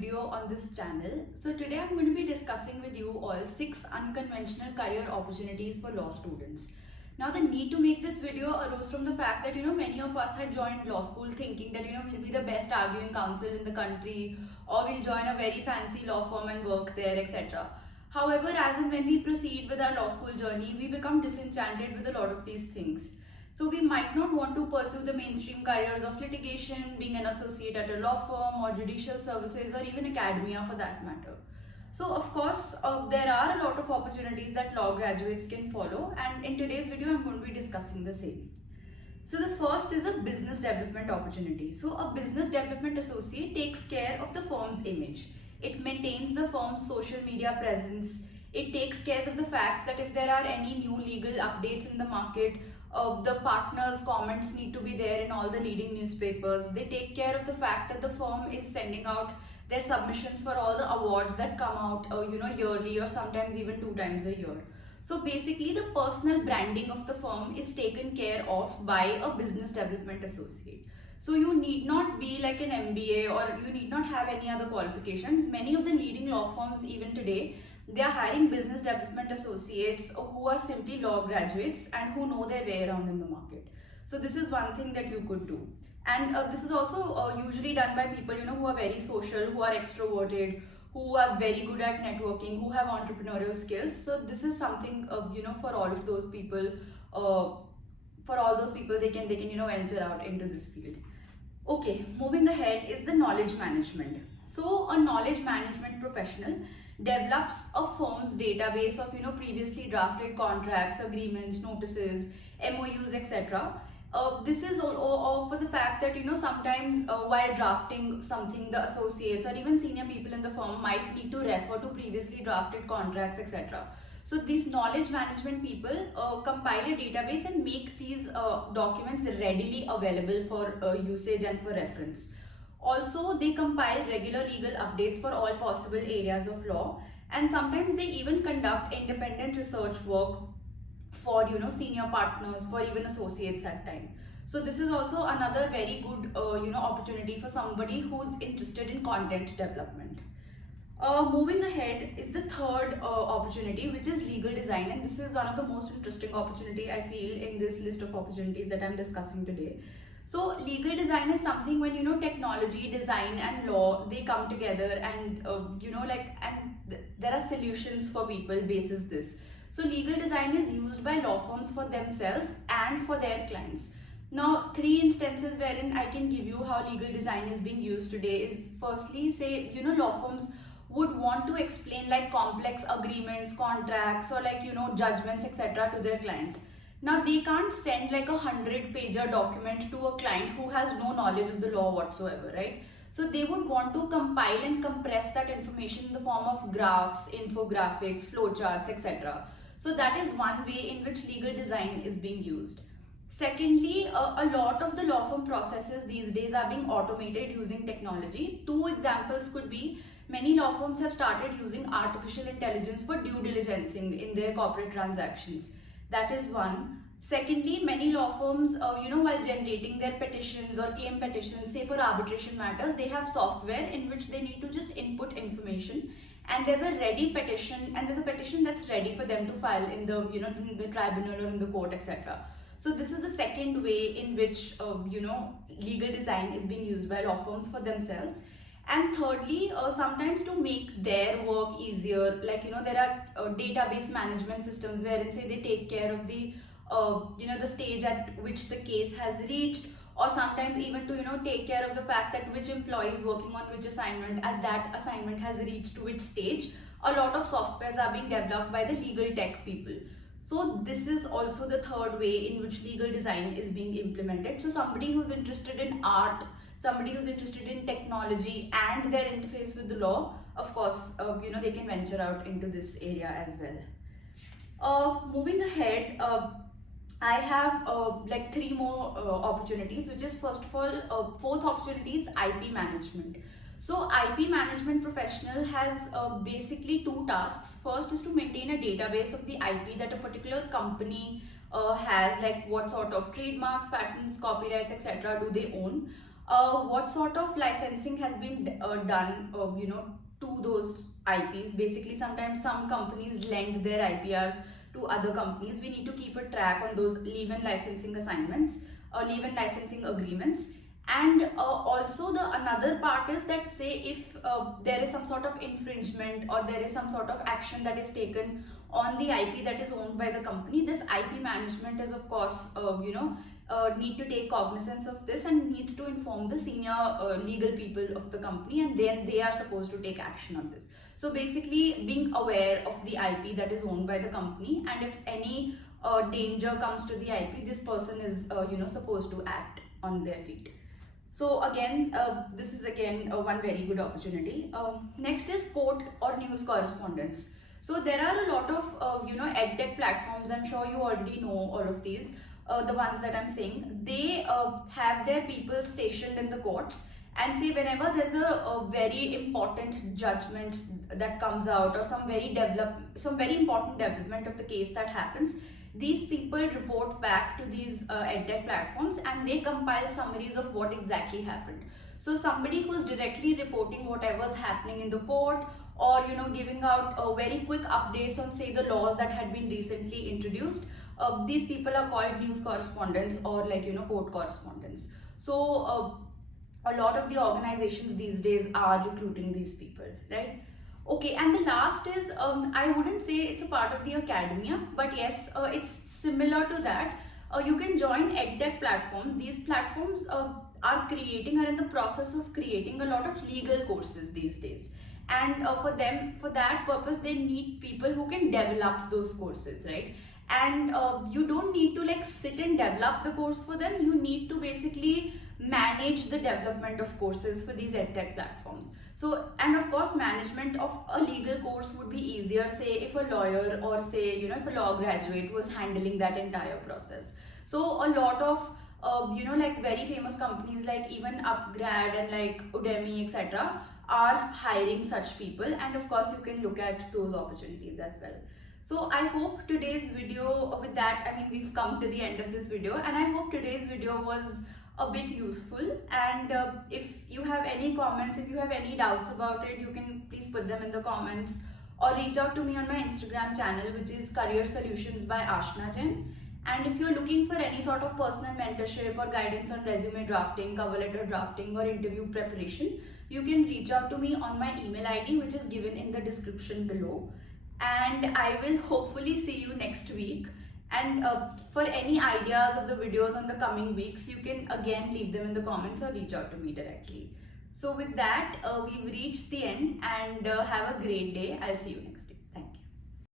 video on this channel. So today I'm going to be discussing with you all 6 unconventional career opportunities for law students. Now the need to make this video arose from the fact that many of us had joined law school thinking that we'll be the best arguing counsel in the country, or we'll join a very fancy law firm and work there, etc. However, as and when we proceed with our law school journey, we become disenchanted with a lot of these things. So we might not want to pursue the mainstream careers of litigation, being an associate at a law firm, or judicial services, or even academia for that matter. So of course, there are a lot of opportunities that law graduates can follow, and in today's video, I'm going to be discussing the same. So the first is a business development opportunity. So a business development associate takes care of the firm's image. It maintains the firm's social media presence. It takes care of the fact that if there are any new legal updates in the market, the partners' comments need to be there in all the leading newspapers. They take care of the fact that the firm is sending out their submissions for all the awards that come out, yearly or sometimes even 2 times a year. So basically, the personal branding of the firm is taken care of by a business development associate. So you need not be like an MBA, or you need not have any other qualifications. Many of the leading law firms even today, they are hiring business development associates who are simply law graduates and who know their way around in the market. So this is one thing that you could do. And this is also usually done by people who are very social, who are extroverted, who are very good at networking, who have entrepreneurial skills. So this is something for all of those people. For all those people, they can venture out into this field. Okay, moving ahead is the knowledge management. So a knowledge management professional develops a firm's database of previously drafted contracts, agreements, notices, MOUs, etc. This is all for the fact that sometimes while drafting something, the associates or even senior people in the firm might need to refer to previously drafted contracts, etc. So these knowledge management people compile a database and make these documents readily available for usage and for reference. Also, they compile regular legal updates for all possible areas of law, and sometimes they even conduct independent research work for senior partners, for even associates at times. So this is also another very good opportunity for somebody who's interested in content development. Moving ahead is the third opportunity, which is legal design, and this is one of the most interesting opportunity I feel in this list of opportunities that I'm discussing today. So legal design is something when technology, design, and law, they come together, and there are solutions for people basis this. So legal design is used by law firms for themselves and for their clients. Now, 3 instances wherein I can give you how legal design is being used today is, firstly, say law firms would want to explain like complex agreements, contracts, or judgments, etc. to their clients. Now they can't send like a 100-pager document to a client who has no knowledge of the law whatsoever, right? So they would want to compile and compress that information in the form of graphs, infographics, flowcharts, etc. So that is one way in which legal design is being used. Secondly, a lot of the law firm processes these days are being automated using technology. 2 examples could be, many law firms have started using artificial intelligence for due diligencing in their corporate transactions. That is one. Secondly, many law firms, while generating their petitions or claim petitions, say for arbitration matters, they have software in which they need to just input information, and there's a ready petition, and there's a petition that's ready for them to file in the, in the tribunal or in the court, etc. So this is the second way in which, legal design is being used by law firms for themselves. And thirdly, sometimes to make their work easier, like there are database management systems wherein say they take care of the the stage at which the case has reached, or sometimes even to take care of the fact that which employee is working on which assignment, and that assignment has reached to which stage. A lot of softwares are being developed by the legal tech people. So this is also the third way in which legal design is being implemented. So somebody who's interested in art, somebody who's interested in technology and their interface with the law, of course, they can venture out into this area as well. Moving ahead, I have like 3 more opportunities, which is, first of all, fourth opportunity is IP management. So IP management professional has basically 2 tasks. First is to maintain a database of the IP that a particular company has, like what sort of trademarks, patents, copyrights, etc. do they own. what sort of licensing has been done, to those IPs. Basically, sometimes some companies lend their IPRs to other companies. We need to keep a track on those leave and licensing assignments or leave and licensing agreements. And also the another part is that, say if there is some sort of infringement or there is some sort of action that is taken on the IP that is owned by the company, this IP management is of course need to take cognizance of this and needs to inform the senior legal people of the company, and then they are supposed to take action on this. So basically being aware of the IP that is owned by the company, and if any danger comes to the IP, this person is supposed to act on their feet. So again, this is again one very good opportunity. Next is court or news correspondence. So there are a lot of edtech platforms. I'm sure you already know all of these. The ones that I'm saying, they have their people stationed in the courts, and say whenever there's a very important judgment that comes out, or some very important development of the case that happens, these people report back to these edtech platforms, and they compile summaries of what exactly happened. So somebody who's directly reporting whatever's happening in the court, or giving out very quick updates on, say, the laws that had been recently introduced, these people are called news correspondents, or court correspondents. So a lot of the organizations these days are recruiting these people, right? Okay, and the last is, I wouldn't say it's a part of the academia, but yes, it's similar to that. You can join edtech platforms. These platforms are in the process of creating a lot of legal courses these days. And for that purpose, they need people who can develop those courses, right? And you don't need to sit and develop the course for them. You need to basically manage the development of courses for these edtech platforms. So, and of course, management of a legal course would be easier, say if a lawyer, or say if a law graduate was handling that entire process. So a lot of very famous companies like even Upgrad and like Udemy, etc., are hiring such people, and of course you can look at those opportunities as well. So I hope today's video, with that, I mean, we've come to the end of this video, and I hope today's video was a bit useful. And if you have any comments, if you have any doubts about it, you can please put them in the comments, or reach out to me on my Instagram channel, which is Career Solutions by Ashna Jain. And if you're looking for any sort of personal mentorship or guidance on resume drafting, cover letter drafting, or interview preparation, you can reach out to me on my email ID, which is given in the description below. And I will hopefully see you next week. And for any ideas of the videos on the coming weeks, you can again leave them in the comments or reach out to me directly. So with that, we've reached the end, and have a great day. I'll see you next time.